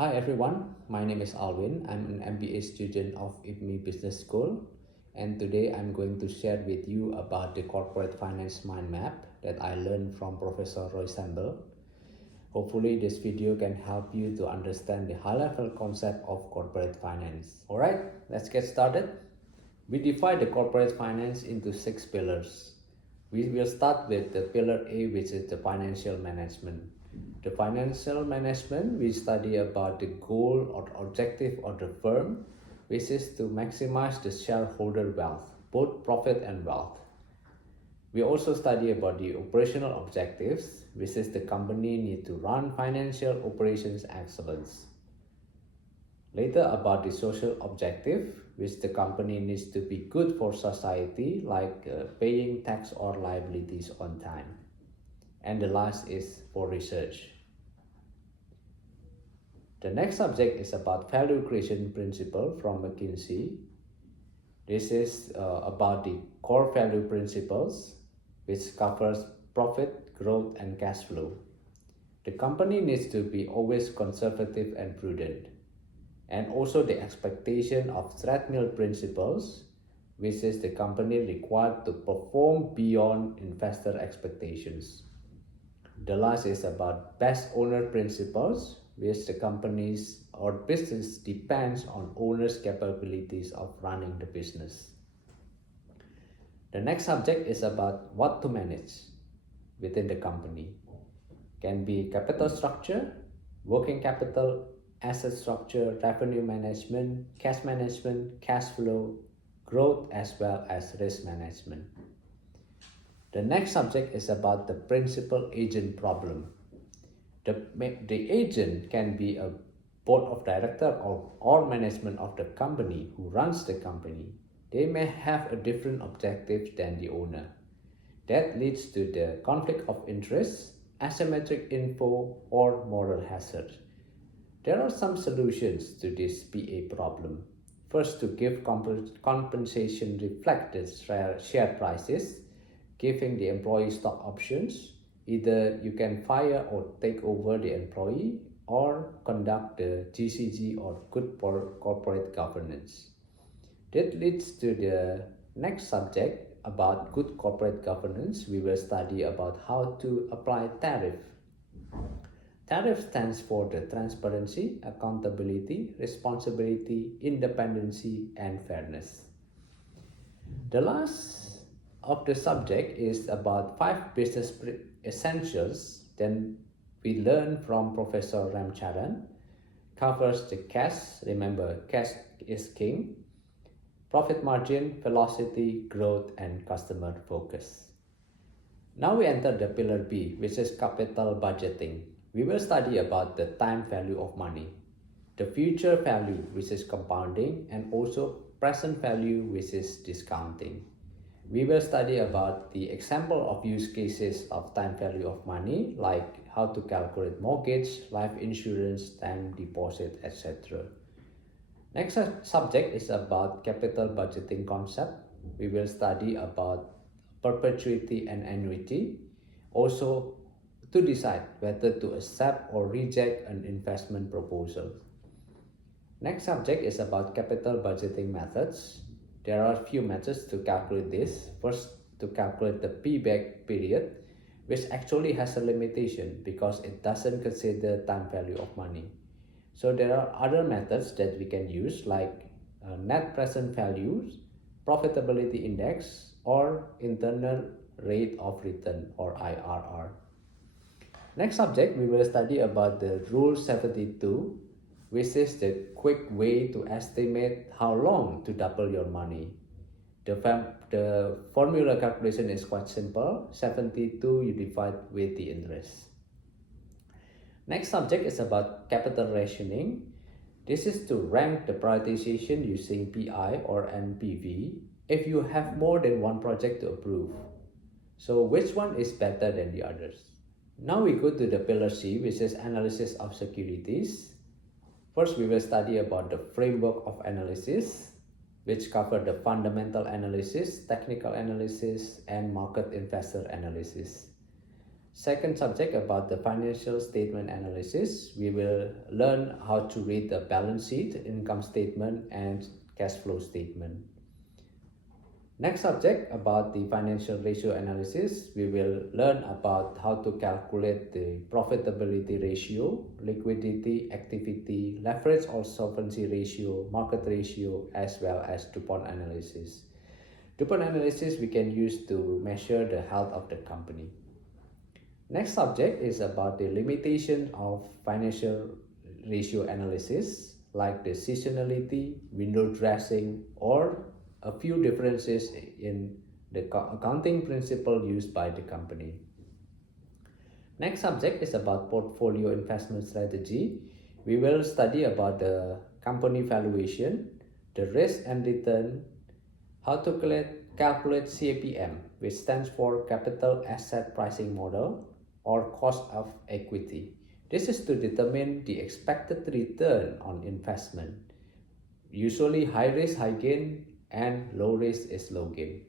Hi everyone, my name is Alvin. I'm an MBA student of IPMI Business School, and today I'm going to share with you about the Corporate Finance MindMap that I learned from Professor Roy Sembel. Hopefully this video can help you to understand the high-level concept of corporate finance. Alright, let's get started. We divide the corporate finance into 6 pillars. We will start with the pillar A, which is the financial management. The financial management, we study about the goal or objective of the firm, which is to maximize the shareholder wealth, both profit and wealth. We also study about the operational objectives, which is the company need to run financial operations excellence. Later about the social objective, which the company needs to be good for society, like paying tax or liabilities on time. And the last is for research. The next subject is about value creation principle from McKinsey. This is about the core value principles, which covers profit, growth, and cash flow. The company needs to be always conservative and prudent. And also the expectation of treadmill principles, which is the company required to perform beyond investor expectations. The last is about best owner principles, which the companies or business depends on owners' capabilities of running the business. The next subject is about what to manage within the company. Can be capital structure, working capital, asset structure, revenue management, cash flow, growth, as well as risk management. The next subject is about the principal agent problem. The agent can be a board of director or management of the company who runs the company. They may have a different objective than the owner. That leads to the conflict of interest, asymmetric info, or moral hazard. There are some solutions to this PA problem. First, to give compensation reflect the share prices, giving the employee stock options. Either you can fire or take over the employee or conduct the GCG or good corporate governance. That leads to the next subject about good corporate governance. We will study about how to apply tariff. Tariff stands for the transparency, accountability, responsibility, independency, and fairness. The last of the subject is about 5 business essentials. Then we learn from Professor Ramcharan. Covers the cash, remember cash is king, profit margin, velocity, growth, and customer focus. Now we enter the pillar B, which is capital budgeting. We will study about the time value of money, the future value, which is compounding, and also present value, which is discounting. We will study about the example of use cases of time value of money, like how to calculate mortgage, life insurance, time deposit, etc. Next subject is about capital budgeting concept. We will study about perpetuity and annuity. Also, to decide whether to accept or reject an investment proposal. Next subject is about capital budgeting methods. There are a few methods to calculate this. First, to calculate the payback period, which actually has a limitation because it doesn't consider time value of money. So there are other methods that we can use, like net present values, profitability index, or internal rate of return, or IRR. Next subject, we will study about the Rule 72, which is the quick way to estimate how long to double your money. The formula calculation is quite simple. 72 you divide with the interest. Next subject is about capital rationing. This is to rank the prioritization using PI or NPV if you have more than one project to approve. So which one is better than the others? Now we go to the pillar C, which is analysis of securities. First, we will study about the framework of analysis, which cover the fundamental analysis, technical analysis, and market investor analysis. Second subject about the financial statement analysis. We will learn how to read the balance sheet, income statement, and cash flow statement. Next subject about the financial ratio analysis. We will learn about how to calculate the profitability ratio, liquidity, activity, leverage or solvency ratio, market ratio, as well as DuPont analysis. DuPont analysis we can use to measure the health of the company. Next subject is about the limitation of financial ratio analysis, like the seasonality, window dressing, or a few differences in the accounting principle used by the company. Next subject is about portfolio investment strategy. We will study about the company valuation, the risk and return, how to calculate CAPM, which stands for Capital Asset Pricing Model, or cost of equity. This is to determine the expected return on investment. Usually high risk, high gain, and low risk is low gain.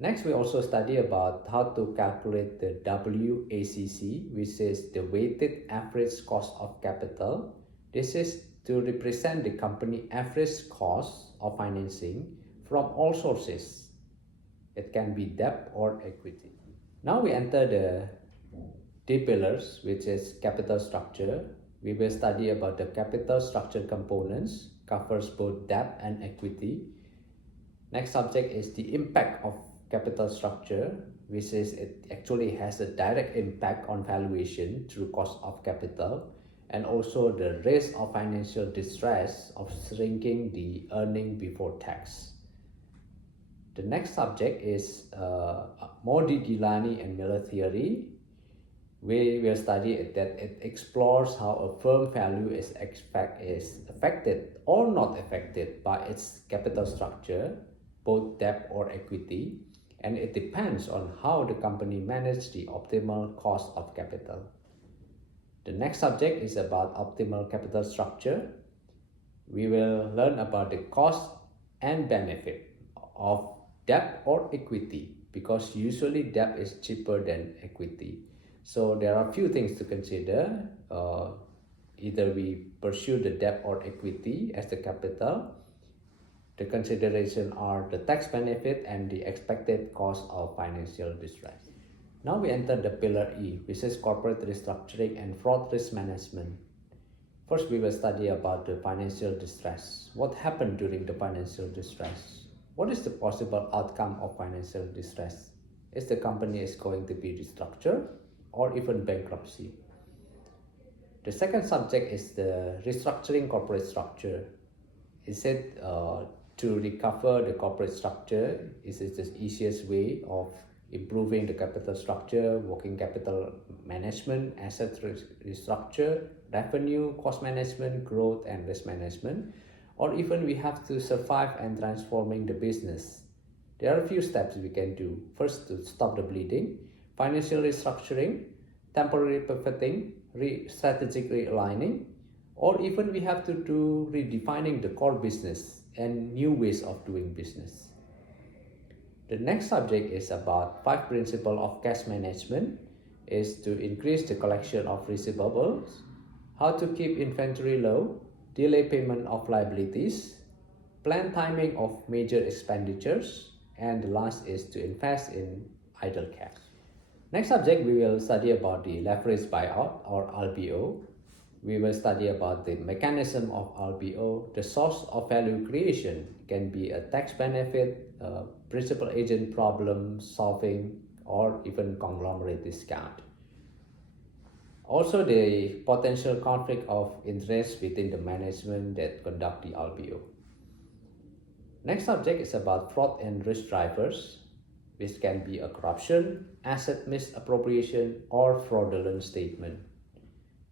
Next, we also study about how to calculate the WACC, which is the weighted average cost of capital. This is to represent the company average cost of financing from all sources. It can be debt or equity. Now we enter the D pillars, which is capital structure. We will study about the capital structure components, covers both debt and equity. Next subject is the impact of capital structure, which is it actually has a direct impact on valuation through cost of capital, and also the risk of financial distress of shrinking the earning before tax. The next subject is Modigliani and Miller theory. We will study that it explores how a firm value is affected or not affected by its capital structure, both debt or equity, and it depends on how the company manages the optimal cost of capital. The next subject is about optimal capital structure. We will learn about the cost and benefit of debt or equity, because usually debt is cheaper than equity. So there are a few things to consider. Either we pursue the debt or equity as the capital. The consideration are the tax benefit and the expected cost of financial distress. Now we enter the pillar E, which is corporate restructuring and fraud risk management. First, we will study about the financial distress. What happened during the financial distress? What is the possible outcome of financial distress? Is the company going to be restructured or even bankruptcy? The second subject is the restructuring corporate structure. Is it to recover the corporate structure? Is it the easiest way of improving the capital structure, working capital management, asset restructure, revenue, cost management, growth and risk management? Or even we have to survive and transforming the business. There are a few steps we can do. First, to stop the bleeding, financial restructuring, temporary pivoting, strategic realigning, or even we have to do redefining the core business and new ways of doing business. The next subject is about 5 principles of cash management, is to increase the collection of receivables, how to keep inventory low, delay payment of liabilities, plan timing of major expenditures, and the last is to invest in idle cash. Next subject, we will study about the leverage buyout or LBO. We will study about the mechanism of LBO, the source of value creation. It can be a tax benefit, principal agent problem solving, or even conglomerate discount. Also, the potential conflict of interest within the management that conduct the LBO. Next subject is about fraud and risk drivers, which can be a corruption, asset misappropriation, or fraudulent statement.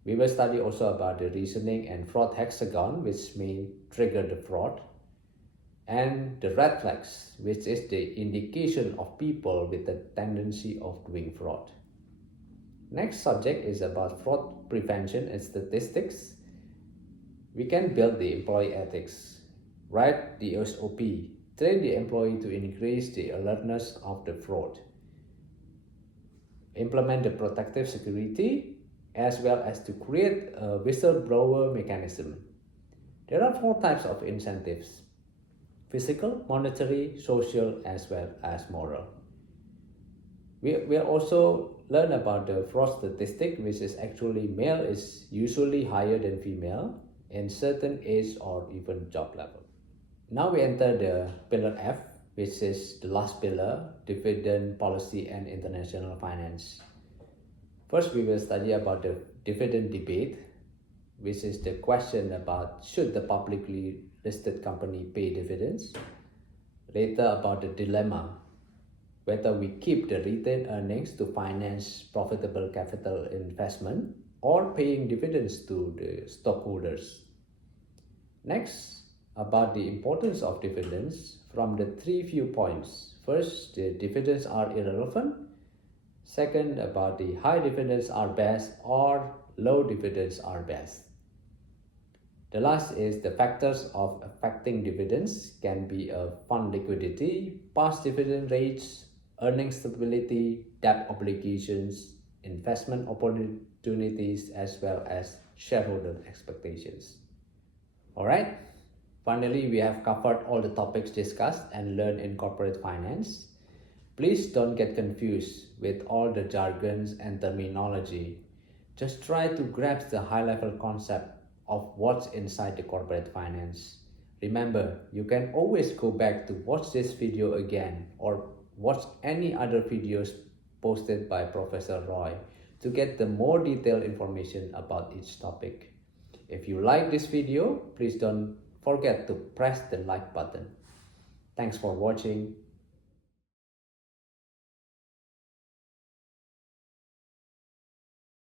We will study also about the reasoning and fraud hexagon, which may trigger the fraud, and the red flags, which is the indication of people with a tendency of doing fraud. Next subject is about fraud prevention and statistics. We can build the employee ethics, write the SOP, train the employee to increase the alertness of the fraud. implement the protective security, as well as to create a whistleblower mechanism. There are 4 types of incentives: physical, monetary, social, as well as moral. We also learn about the fraud statistic, which is actually male is usually higher than female in certain age or even job level. Now we enter the pillar F, which is the last pillar, dividend policy and international finance. First, we will study about the dividend debate, which is the question about should the publicly listed company pay dividends. Later, about the dilemma, whether we keep the retained earnings to finance profitable capital investment or paying dividends to the stockholders. Next, about the importance of dividends from the 3 viewpoints. First, the dividends are irrelevant. Second, about the high dividends are best or low dividends are best. The last is the factors of affecting dividends can be a fund liquidity, past dividend rates, earning stability, debt obligations, investment opportunities, as well as shareholder expectations. Alright, finally we have covered all the topics discussed and learned in corporate finance. Please don't get confused with all the jargons and terminology. Just try to grasp the high-level concept of what's inside the corporate finance. Remember, you can always go back to watch this video again or watch any other videos posted by Professor Roy to get the more detailed information about each topic. If you like this video, please don't forget to press the like button. Thanks for watching.